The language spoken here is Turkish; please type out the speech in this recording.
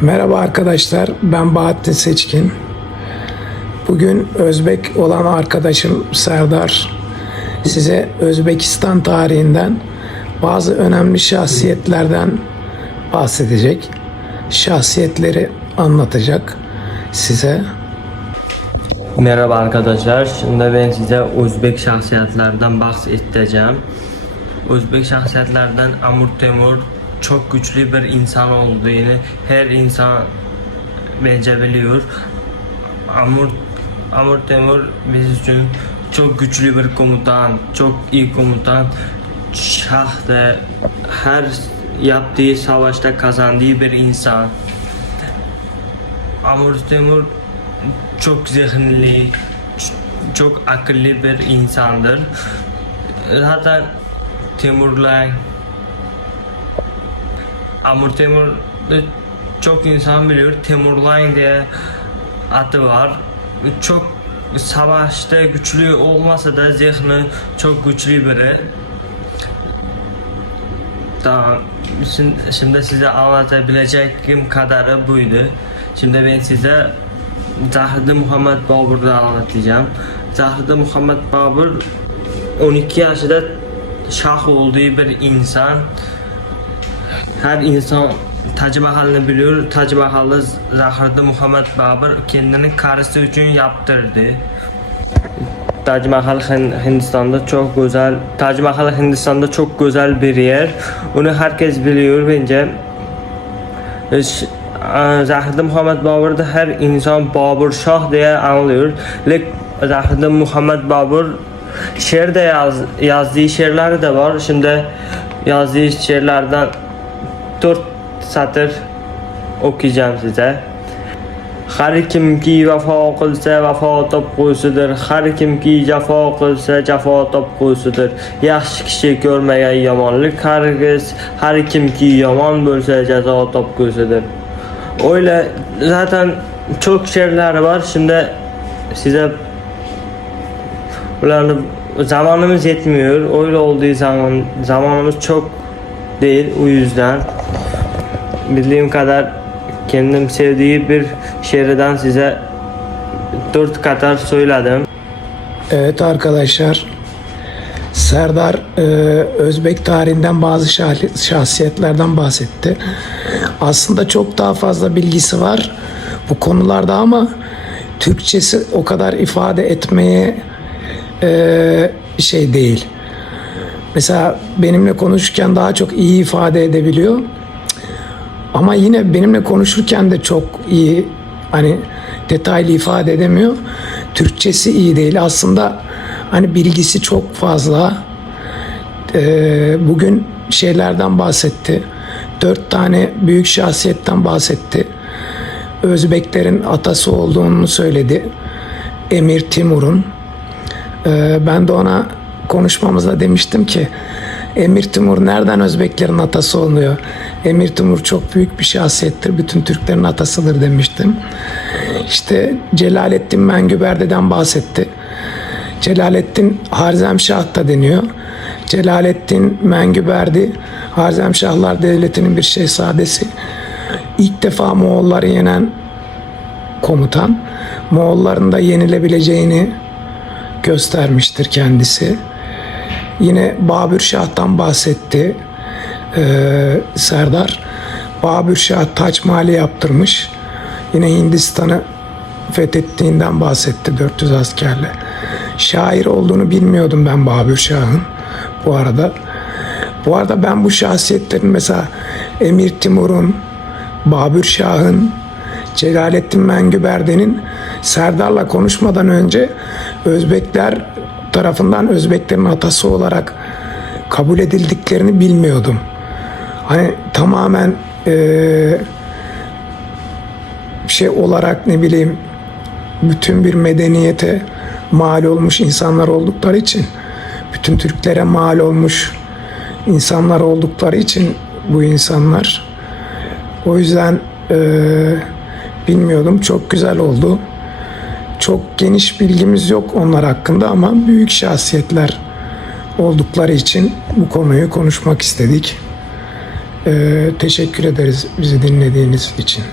Merhaba arkadaşlar, ben Bahattin Seçkin. Bugün Özbek olan arkadaşım Serdar size Özbekistan tarihinden bazı önemli şahsiyetlerden bahsedecek. Şahsiyetleri anlatacak size. Merhaba arkadaşlar. Şimdi ben size Özbek şahsiyetlerden bahsedeceğim. Özbek şahsiyetlerden Amur Temur çok güçlü bir insan olduğunu her insan bence biliyor. Amur Amur Temur biz için çok güçlü bir komutan, çok iyi komutan. Şah da her yaptığı savaşta kazandığı bir insan. Amur Temur çok zihinli, çok akıllı bir insandır. Zaten Timur'la Amur Temur da çok insan biliyor. Timurlan diye adı var. Çok savaşta güçlü olmasa da zihni çok güçlü biri. Tamam. Şimdi, size anlatabileceğim kadarı buydu. Şimdi ben size Zahid Muhammed Babur'u anlatacağım. Zahid Muhammed Babur 12 yaşında şah olduğu bir insan. Her insan Tac Mahal'ını biliyor. Tac Mahal'ı Zahid Muhammed Babur kendini karısı için yaptırdı. Tac Mahal Hin- Hindistan'da çok güzel. Tac Mahal Hindistan'da çok güzel bir yer. Onu herkes biliyor bence. Zahid Muhammed Babur da her insan Babur Şah diye anlıyor. Lek Zahid Muhammed Babur şiir de yaz, yazdığı şiirleri de var. Şimdi yazdığı şiirlerden dört satır okuyacağım size. Har kimki vafo qilsa vafo topqusidir. Har kimki jafo qilsa jafo topqusidir. Yaxshi kishi ko'rmagan yomonlik hargiz. Har kimki yomon bo'lsa jazo topqusidir. Öyle zaten çok şiirler var. Şimdi size ularni zamanımız yetmiyor. Öyle olduğu zaman zamanımız çok değil. O yüzden bildiğim kadar kendim sevdiği bir şiirden size dört kadar söyledim. Evet arkadaşlar, Serdar e, Özbek tarihinden bazı şah- şahsiyetlerden bahsetti. Aslında çok daha fazla bilgisi var bu konularda ama Türkçesi o kadar ifade etmeye e, şey değil. Mesela benimle konuşurken daha çok iyi ifade edebiliyor. Ama yine benimle konuşurken de çok iyi hani detaylı ifade edemiyor. Türkçesi iyi değil. Aslında hani bilgisi çok fazla. Ee, bugün şeylerden bahsetti. Dört tane büyük şahsiyetten bahsetti. Özbeklerin atası olduğunu söyledi. Emir Timur'un. Ee, ben de ona konuşmamızda demiştim ki Emir Timur nereden Özbeklerin atası oluyor? Emir Timur çok büyük bir şahsiyettir. Bütün Türklerin atasıdır demiştim. İşte Celalettin Mengüberde'den bahsetti. Celalettin Harzemşah da deniyor. Celalettin Mengüberdi Harzemşahlar Devleti'nin bir şehzadesi. İlk defa Moğolları yenen komutan. Moğolların da yenilebileceğini göstermiştir kendisi. Yine Babür Şah'tan bahsetti ee, Serdar. Babür Şah Taç Mahali yaptırmış. Yine Hindistan'ı fethettiğinden bahsetti 400 askerle. Şair olduğunu bilmiyordum ben Babür Şah'ın bu arada. Bu arada ben bu şahsiyetlerin mesela Emir Timur'un, Babür Şah'ın, Celalettin Mengüberde'nin Serdar'la konuşmadan önce Özbekler tarafından Özbeklerin atası olarak kabul edildiklerini bilmiyordum. Hani tamamen eee, şey olarak ne bileyim bütün bir medeniyete mal olmuş insanlar oldukları için bütün Türklere mal olmuş insanlar oldukları için bu insanlar o yüzden eee, bilmiyordum çok güzel oldu. Çok geniş bilgimiz yok onlar hakkında ama büyük şahsiyetler oldukları için bu konuyu konuşmak istedik. Ee, teşekkür ederiz bizi dinlediğiniz için.